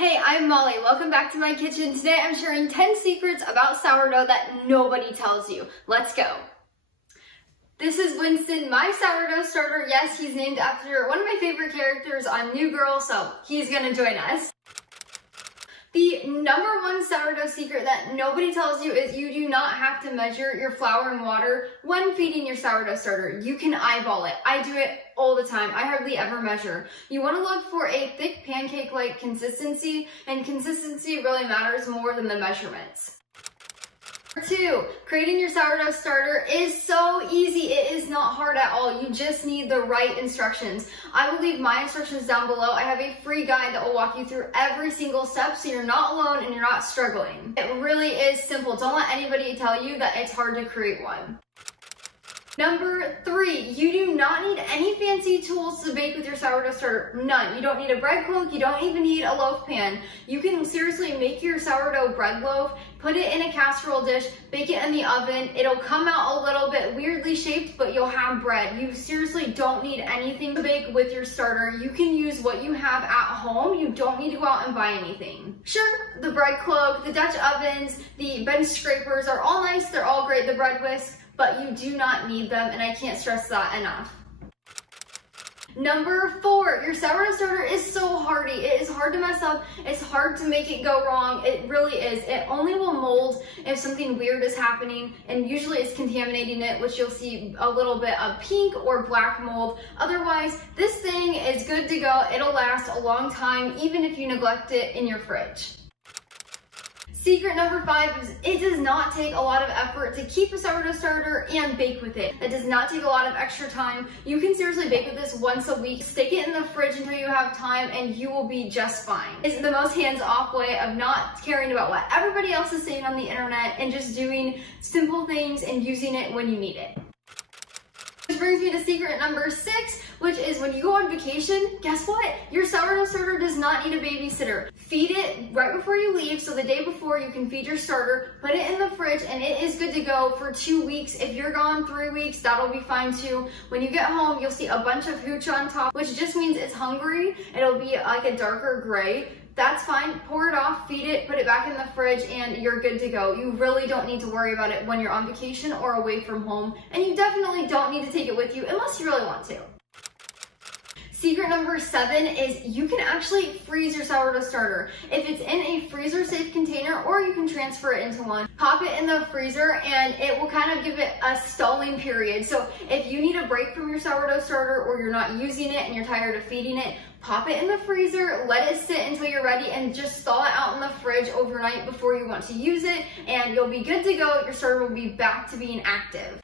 Hey, I'm Molly. Welcome back to my kitchen. Today I'm sharing 10 secrets about sourdough that nobody tells you. Let's go. This is Winston, my sourdough starter. Yes, he's named after one of my favorite characters on New Girl, so he's gonna join us. The number one sourdough secret that nobody tells you is you do not have to measure your flour and water when feeding your sourdough starter. You can eyeball it. I do it all the time. I hardly ever measure. You want to look for a thick pancake-like consistency, and consistency really matters more than the measurements. Number 2, creating your sourdough starter is so easy. It is not hard at all. You just need the right instructions. I will leave my instructions down below. I have a free guide that will walk you through every single step so you're not alone and you're not struggling. It really is simple. Don't let anybody tell you that it's hard to create one. Number 3, you do not need any fancy tools to bake with your sourdough starter. None. You don't need a bread cloak. You don't even need a loaf pan. You can seriously make your sourdough bread loaf, put it in a casserole dish, bake it in the oven. It'll come out a little bit weirdly shaped, but you'll have bread. You seriously don't need anything to bake with your starter. You can use what you have at home. You don't need to go out and buy anything. Sure, the bread cloak, the Dutch ovens, the bench scrapers are all nice. They're all great, the bread whisk, but you do not need them, and I can't stress that enough. Number 4, your sourdough starter is so hardy. It is hard to mess up. It's hard to make it go wrong. It really is. It only will mold if something weird is happening, and usually it's contaminating it, which you'll see a little bit of pink or black mold. Otherwise, this thing is good to go. It'll last a long time, even if you neglect it in your fridge. Secret number 5 is it does not take a lot of effort to keep a sourdough starter and bake with it. It does not take a lot of extra time. You can seriously bake with this once a week. Stick it in the fridge until you have time and you will be just fine. It's the most hands-off way of not caring about what everybody else is saying on the internet and just doing simple things and using it when you need it. Which brings me to secret number 6, which is when you go on vacation, guess what? Your sourdough starter does not need a babysitter. Feed it right before you leave, so the day before you can feed your starter, put it in the fridge, and it is good to go for 2 weeks. If you're gone 3 weeks, that'll be fine too. When you get home, you'll see a bunch of hooch on top, which just means it's hungry. It'll be like a darker gray. That's fine. Pour it off, feed it, put it back in the fridge, and you're good to go. You really don't need to worry about it when you're on vacation or away from home, and you definitely don't need to take it with you unless you really want to. Secret number 7 is you can actually freeze your sourdough starter. If it's in a freezer safe container, or you can transfer it into one, pop it in the freezer and it will kind of give it a stalling period. So if you need a break from your sourdough starter or you're not using it and you're tired of feeding it, pop it in the freezer, let it sit until you're ready, and just thaw it out in the fridge overnight before you want to use it, and you'll be good to go. Your starter will be back to being active.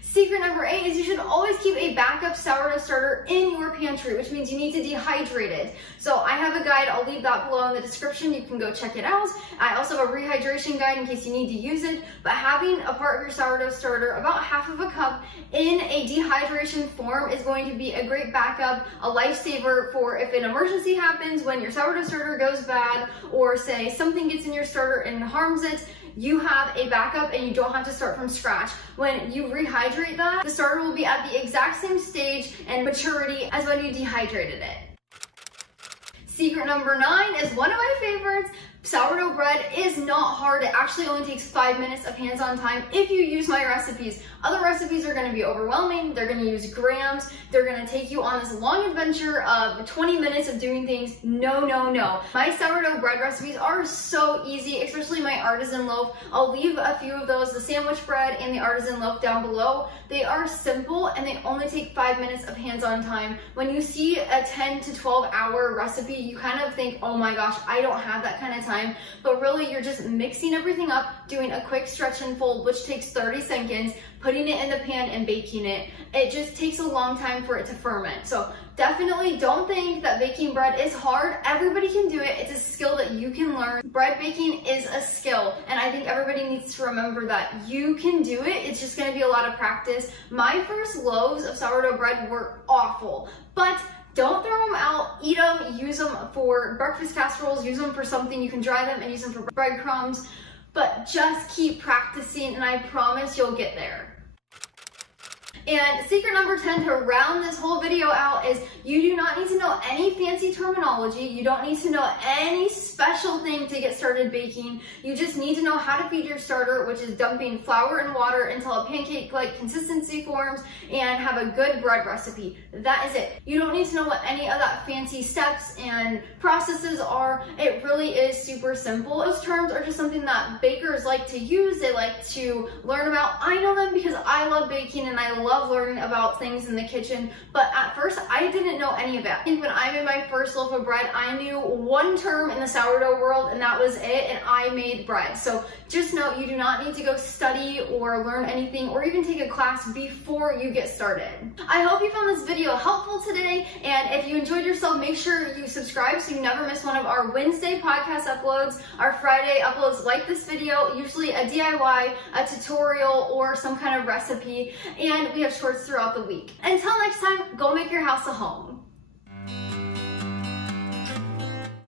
Secret number 8 is you should always keep a backup sourdough starter in your pantry, which means you need to dehydrate it. So I have a guide, I'll leave that below in the description. You can go check it out. I also have a rehydration guide in case you need to use it, but having a part of your sourdough starter, about half of a cup, in a dehydration form is going to be a great backup, a lifesaver for if an emergency happens, when your sourdough starter goes bad, or say something gets in your starter and harms it. You have a backup and you don't have to start from scratch. When you rehydrate that, the starter will be at the exact same stage and maturity as when you dehydrated it. Secret number 9 is one of my favorites. Sourdough bread is not hard. It actually only takes 5 minutes of hands-on time if you use my recipes. Other recipes are going to be overwhelming. They're going to use grams. They're going to take you on this long adventure of 20 minutes of doing things. No, no, no. My sourdough bread recipes are so easy, especially my artisan loaf. I'll leave a few of those, the sandwich bread and the artisan loaf, down below. They are simple and they only take 5 minutes of hands-on time. When you see a 10 to 12 hour recipe, you kind of think, oh my gosh, I don't have that kind of time. But really, you're just mixing everything up, doing a quick stretch and fold, which takes 30 seconds, putting it in the pan and baking it. It just takes a long time for it to ferment. So definitely don't think that baking bread is hard. Everybody can do it. It's a skill that you can learn. Bread baking is a skill, and I think everybody needs to remember that you can do it. It's just going to be a lot of practice. My first loaves of sourdough bread were awful, but don't throw them out, eat them, use them for breakfast casseroles, use them for something, you can dry them and use them for breadcrumbs, but just keep practicing and I promise you'll get there. And secret number 10 to round this whole video out is you do not need to know any fancy terminology. You don't need to know any special thing to get started baking. You just need to know how to feed your starter, which is dumping flour and water until a pancake-like consistency forms, and have a good bread recipe. That is it. You don't need to know what any of that fancy steps and processes are. It really is super simple. Those terms are just something that bakers like to use. They like to learn about. I know them because I love baking and I love learning about things in the kitchen, but at first I didn't know any of that. I think when I made my first loaf of bread, I knew one term in the sourdough world and that was it, and I made bread. So just know you do not need to go study or learn anything or even take a class before you get started. I hope you found this video helpful today, and if you enjoyed yourself, make sure you subscribe so you never miss one of our Wednesday podcast uploads, our Friday uploads like this video, usually a DIY, a tutorial, or some kind of recipe, and we have shorts throughout the week. Until next time, go make your house a home.